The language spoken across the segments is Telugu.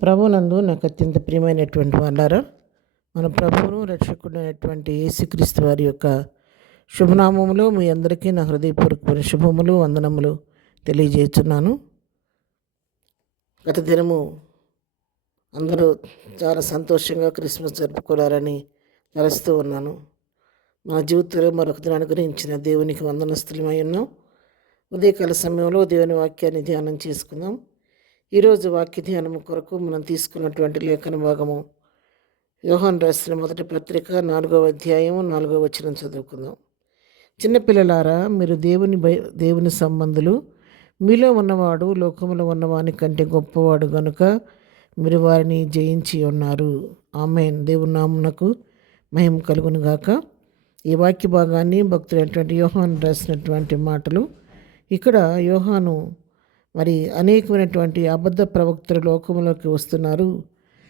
ప్రభువునందు నాకు అత్యంత ప్రియమైనటువంటి వాళ్ళారా, మన ప్రభువును రక్షకుడైనటువంటి యేసుక్రీస్తు వారి యొక్క శుభనామములో మీ అందరికీ నా హృదయపూర్వకమైన శుభములు వందనములు తెలియజేస్తున్నాను. గత దినము అందరూ చాలా సంతోషంగా క్రిస్మస్ జరుపుకోవాలని తలుస్తూ ఉన్నాను. మన జీవితంలో మరొక దినాన్ని గురించిన దేవునికి వందనస్తులమై ఉన్నాం. ఉదయకాల సమయంలో దేవుని వాక్యాన్ని ధ్యానం చేసుకుందాం. ఈరోజు వాక్య ధ్యానం కొరకు మనం తీసుకున్నటువంటి లేఖన భాగము యోహాను రాసిన మొదటి పత్రిక 4వ అధ్యాయం 4వ వచనం చదువుకుందాం. చిన్నపిల్లలారా, మీరు దేవుని సంబంధులు, మీలో ఉన్నవాడు లోకములో ఉన్నవాని కంటే గొప్పవాడు గనుక మీరు వారిని జయించి ఉన్నారు. ఆమేన్. దేవుని నామమునకు మహిమ కలుగును గాక. ఈ వాక్య భాగాన్ని భక్తుడైనటువంటి యోహాను రాసినటువంటి మాటలు. ఇక్కడ యోహాను అనేకమైనటువంటి అబద్ధ ప్రవక్తలు లోకంలోకి వస్తున్నారు,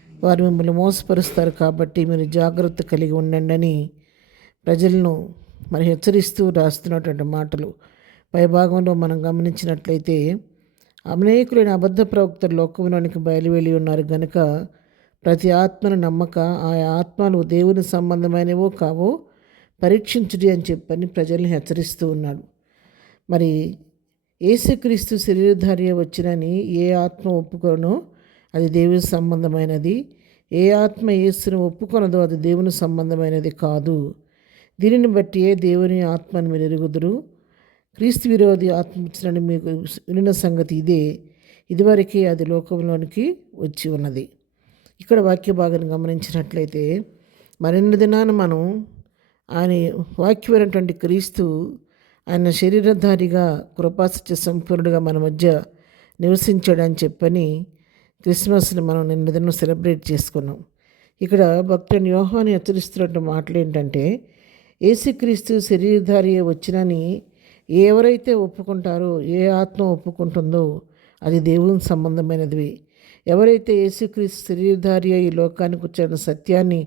వారు మిమ్మల్ని మోసపరుస్తారు కాబట్టి మీరు జాగ్రత్త కలిగి ఉండండి అని ప్రజలను హెచ్చరిస్తూ రాస్తున్నటువంటి మాటలు. పైభాగంలో మనం గమనించినట్లయితే అనేకులైన అబద్ధ ప్రవక్తలు లోకంలోనికి బయలువెళ్ళి ఉన్నారు గనుక ప్రతి ఆత్మను నమ్మక ఆయా ఆత్మలు దేవుని సంబంధమైనవో కావో పరీక్షించుడి అని చెప్పని ప్రజల్ని హెచ్చరిస్తూ ఉన్నాడు. యేసుక్రీస్తు శరీరధారి వచ్చినని ఏ ఆత్మ ఒప్పుకొనో అది దేవుని సంబంధమైనది, ఏ ఆత్మ యేసును ఒప్పుకొనదో అది దేవుని సంబంధమైనది కాదు. దీనిని బట్టి దేవుని ఆత్మను మీరు ఎరుగుదురు. క్రీస్తు విరోధి ఆత్మ వచ్చినని మీకు వినిన సంగతి ఇదే, ఇదివరకే అది లోకంలోనికి వచ్చి ఉన్నది. ఇక్కడ వాక్య భాగాన్ని గమనించినట్లయితే మరిన్ని దినాన మనం ఆయన వాక్యమైనటువంటి క్రీస్తు ఆయన శరీరధారిగా కృపాసత్య సంపూర్ణుడిగా మన మధ్య నివసించాడని చెప్పని క్రిస్మస్ని మనం నిన్న దినం సెలబ్రేట్ చేసుకున్నాం. ఇక్కడ భక్తుని యోహాను హెచ్చరిస్తున్న మాటలు ఏంటంటే, యేసుక్రీస్తు శరీరధారి వచ్చినని ఎవరైతే ఒప్పుకుంటారో, ఏ ఆత్మ ఒప్పుకుంటుందో అది దేవుని సంబంధమైనది. ఎవరైతే యేసుక్రీస్తు శరీరధారి ఈ లోకానికి వచ్చిన సత్యాన్ని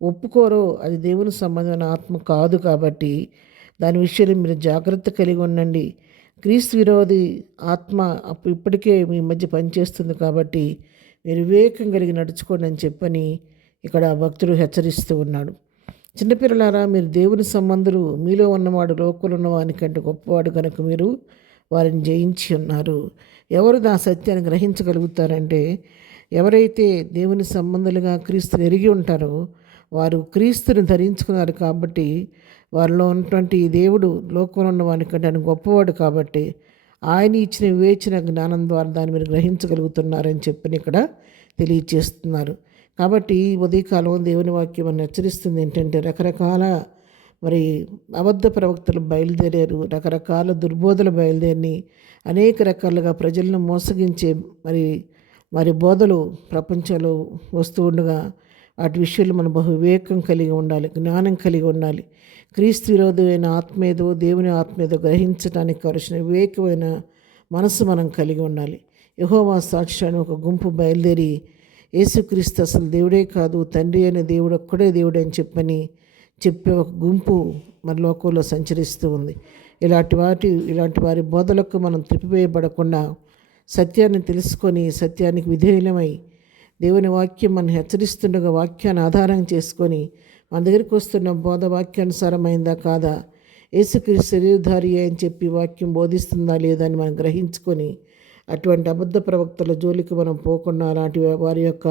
ఒప్పుకోరో అది దేవుని సంబంధమైన ఆత్మ కాదు. కాబట్టి దాని విషయంలో మీరు జాగ్రత్త కలిగి ఉండండి. క్రీస్తు విరోధి ఆత్మ ఇప్పటికే మీ మధ్య పనిచేస్తుంది కాబట్టి మీరు వివేకం కలిగి నడుచుకోండి అని చెప్పని ఇక్కడ భక్తుడు హెచ్చరిస్తూ ఉన్నాడు. చిన్నపిల్లలారా, మీరు దేవుని సంబంధులు, మీలో ఉన్నవాడు లోకంలో ఉన్నవాని కంటే గొప్పవాడు కనుక మీరు వారిని జయించి ఉన్నారు. ఎవరు ఆ సత్యాన్ని గ్రహించగలుగుతారంటే, ఎవరైతే దేవుని సంబంధులుగా క్రీస్తుని ఎరిగి ఉంటారో వారు క్రీస్తుని ధరించుకున్నారు. కాబట్టి వారిలో ఉన్నటువంటి దేవుడు లోకంలో ఉన్న వానికంటే ఆయన గొప్పవాడు కాబట్టి ఆయన ఇచ్చిన వివేచన జ్ఞానం ద్వారా దాన్ని మీరు గ్రహించగలుగుతున్నారని చెప్పని ఇక్కడ తెలియచేస్తున్నారు. కాబట్టి ఉదయకాలం దేవుని వాక్యం అని హెచ్చరిస్తుంది ఏంటంటే, రకరకాల అబద్ధ ప్రవక్తలు బయలుదేరారు, రకరకాల దుర్బోధలు బయలుదేరి అనేక రకాలుగా ప్రజలను మోసగించే బోధలు ప్రపంచంలో వస్తూ ఉండగా వాటి విషయంలో మనం బహు వివేకం కలిగి ఉండాలి, జ్ఞానం కలిగి ఉండాలి. క్రీస్తు విరోధమైన ఆత్మేదో దేవుని ఆత్మేదో గ్రహించడానికి కావలసిన వివేకమైన మనసు మనం కలిగి ఉండాలి. యెహోవా సాక్షాన్ని ఒక గుంపు బయలుదేరి యేసుక్రీస్తు అసలు దేవుడే కాదు, తండ్రి అనే దేవుడు ఒక్కడే దేవుడే అని చెప్పే ఒక గుంపు లోకంలో సంచరిస్తూ ఉంది. ఇలాంటి వారి బోధలకు మనం త్రిప్పివేయబడకుండా సత్యాన్ని తెలుసుకొని సత్యానికి విధేయులమై దేవుని వాక్యం మనం హెచ్చరిస్తుండగా వాక్యాన్ని ఆధారం చేసుకొని మన దగ్గరికి వస్తున్న బోధ వాక్యానుసారమైందా కాదా, యేసుక్రీస్తు శరీరధారి అని చెప్పి వాక్యం బోధిస్తుందా లేదా అని మనం గ్రహించుకొని అటువంటి అబద్ధ ప్రవక్తల జోలికి మనం పోకుండా, అలాంటి వారి యొక్క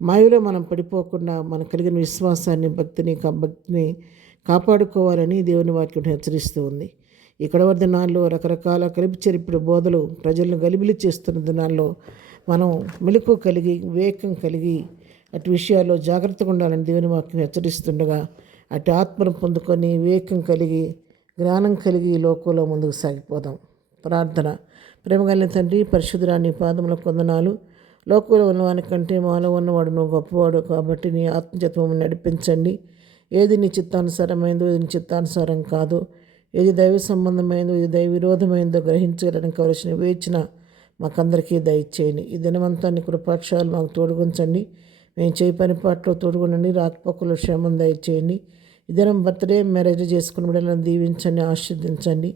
మాయలో మనం పడిపోకుండా మన కలిగిన విశ్వాసాన్ని భక్తిని కాపాడుకోవాలని దేవుని వాక్యం హెచ్చరిస్తూ ఉంది. ఇక్కడ దినాల్లో రకరకాల కలిపి చెరిపిడి బోధలు ప్రజలను గలిబిలి చేస్తున్న దినాల్లో మనం మెలకువ కలిగి వివేకం కలిగి అటు విషయాల్లో జాగ్రత్తగా ఉండాలని దేవుని వాక్యం హెచ్చరిస్తుండగా అటు ఆత్మను పొందుకొని వివేకం కలిగి జ్ఞానం కలిగి లోకంలో ముందుకు సాగిపోదాం. ప్రార్థన. ప్రేమగలిగిన తండ్రి, పరిశుద్ధురాని పాదములకు వందనాలు. లోకంలో ఉన్నవాని కంటే మాలో ఉన్నవాడు నువ్వు గొప్పవాడు కాబట్టి నీ ఆత్మతత్వము నడిపించండి. ఏది నీ చిత్తానుసారమైందో, ఏది నీ చిత్తానుసారం కాదో, ఏది దైవ సంబంధమైందో, ఏది దైవ విరోధమైందో గ్రహించడానికి కావలసిన వివేచన మాకందరికీ దయచేయండి. ఈ దినమంతా నీ కృపాక్షాలు మాకు తోడుగుంచండి. మేము చేయి పని పాటలో తోడుగుండండి. రాకపోకలు క్షేమం దయచేయండి. ఈ దినం బర్త్డే మ్యారేజ్ చేసుకుని బిడ్డలను దీవించండి, ఆశీర్వదించండి.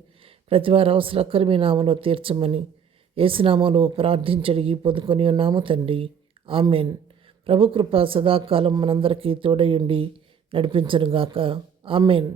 ప్రతి వారి అవసరకర మీ నామలో తీర్చమని యేసు నామములో ప్రార్థించడిగి పొందుకొని ఉన్నాము తండ్రి. ఆమెన్. ప్రభు కృప సదాకాలం మనందరికీ తోడయుండి నడిపించునుగాక. ఆమెన్.